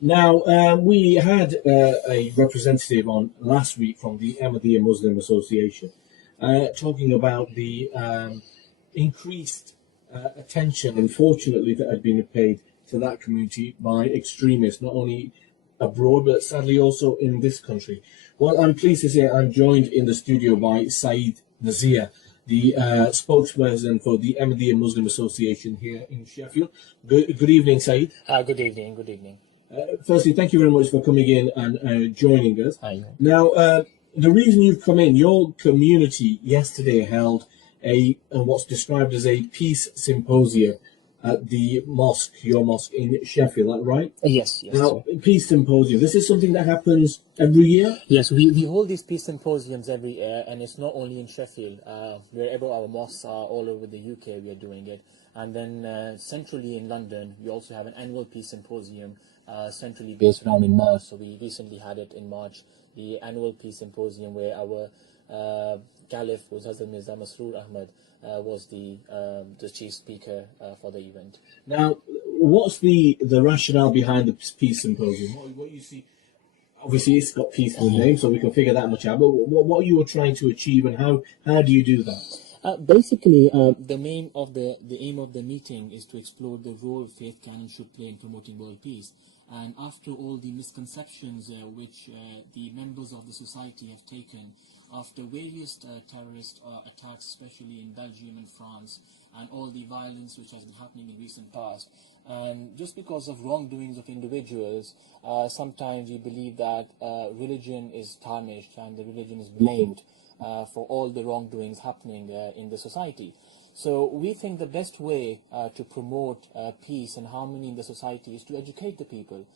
Now, we had a representative on last week from the Ahmadiyya Muslim Association talking about the increased attention, unfortunately, that had been paid to that community by extremists, not only abroad, but sadly also in this country. Well, I'm pleased to say I'm joined in the studio by Saeed Nazir, the spokesperson for the Ahmadiyya Muslim Association here in Sheffield. Good evening, Saeed. Good evening. Good evening. Firstly, thank you very much for coming in and joining us. Hi. Now, the reason you've come in, your community yesterday held what's described as a peace symposium at the mosque, your mosque in Sheffield, right? Yes. Now, peace symposium, this is something that happens every year? Yes, we hold these peace symposiums every year, and it's not only in Sheffield. Wherever our mosques are all over the UK, we are doing it. And then centrally in London, we also have an annual peace symposium centrally based around in March. So we recently had it in March, the annual peace symposium, where our Caliph, who was Hazrat Mirza Masroor Ahmad, was the chief speaker for the event. Now, what's the rationale behind the peace symposium? What you see, obviously it's got peace in the name, so we can figure that much out, but what you were trying to achieve and how do you do that? Basically, the aim of the meeting is to explore the role faith can and should play in promoting world peace. And after all the misconceptions which the members of the society have taken, after various terrorist attacks, especially in Belgium and France, and all the violence which has been happening in recent past, and just because of wrongdoings of individuals, sometimes we believe that religion is tarnished and the religion is blamed for all the wrongdoings happening in the society. So we think the best way to promote peace and harmony in the society is to educate the people.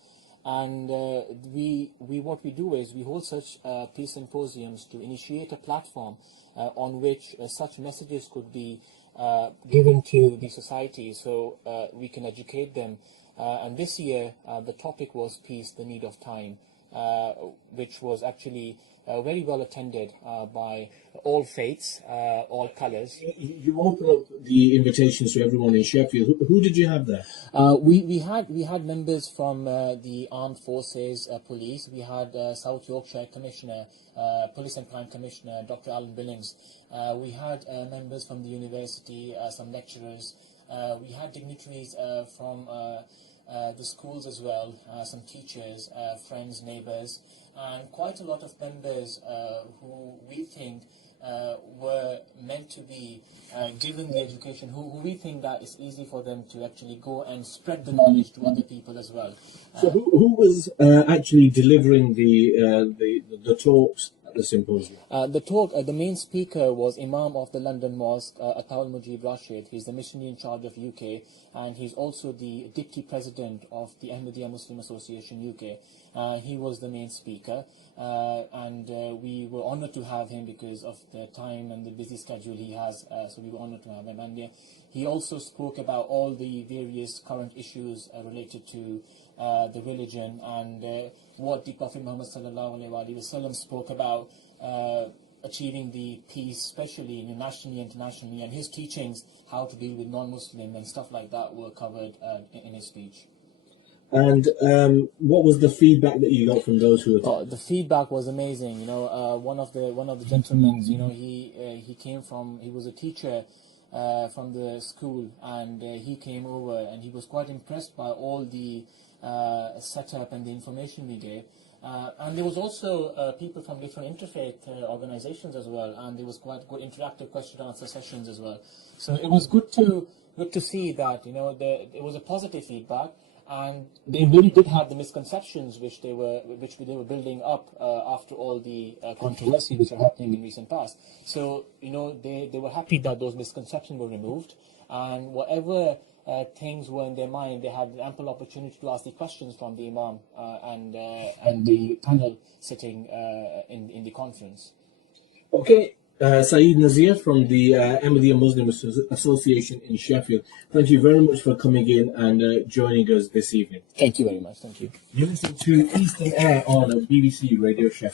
And what we do is we hold such peace symposiums to initiate a platform on which such messages could be given to the society, so we can educate them. And this year the topic was Peace, the Need of Time, which was actually very well attended by all faiths, all colours. You opened up the invitations to everyone in Sheffield. Who did you have there? We had members from the Armed Forces, police. We had South Yorkshire Commissioner, Police and Crime Commissioner, Dr. Alan Billings. We had members from the university, some lecturers. We had dignitaries from the schools as well, some teachers, friends, neighbours, and quite a lot of members who we think were meant to be given the education, who we think that it's easy for them to actually go and spread the knowledge to other people as well. So who was actually delivering the talks at the symposium? The main speaker was Imam of the London Mosque, Ataul Mujib Rashid. He's the missionary in charge of UK, and he's also the deputy president of the Ahmadiyya Muslim Association UK. He was the main speaker, and we were honoured to have him because of the time and the busy schedule he has, so we were honoured to have him. And he also spoke about all the various current issues related to the religion, and what the Prophet Muhammad ﷺ spoke about achieving the peace, especially nationally and internationally, and his teachings, how to deal with non-Muslim and stuff like that, were covered in his speech. And what was the feedback that you got from those who attended? The feedback was amazing. You know, one of the gentlemen, you know, he was a teacher from the school, and he came over and he was quite impressed by all the setup and the information we gave. And there was also people from different interfaith organizations as well, and there was quite good interactive question and answer sessions as well. So it was good to see that, you know, it was a positive feedback. And they really did have the misconceptions which they were building up after all the controversy which are happening in recent past. So, you know, they were happy that those misconceptions were removed, and whatever things were in their mind, they had ample opportunity to ask the questions from the Imam and the panel sitting in the conference. Okay. Saeed Nazir from the Ahmadiyya Muslim Association in Sheffield. Thank you very much for coming in and joining us this evening. Thank you very much. Thank you. You listen to Eastern Air on BBC Radio Sheffield.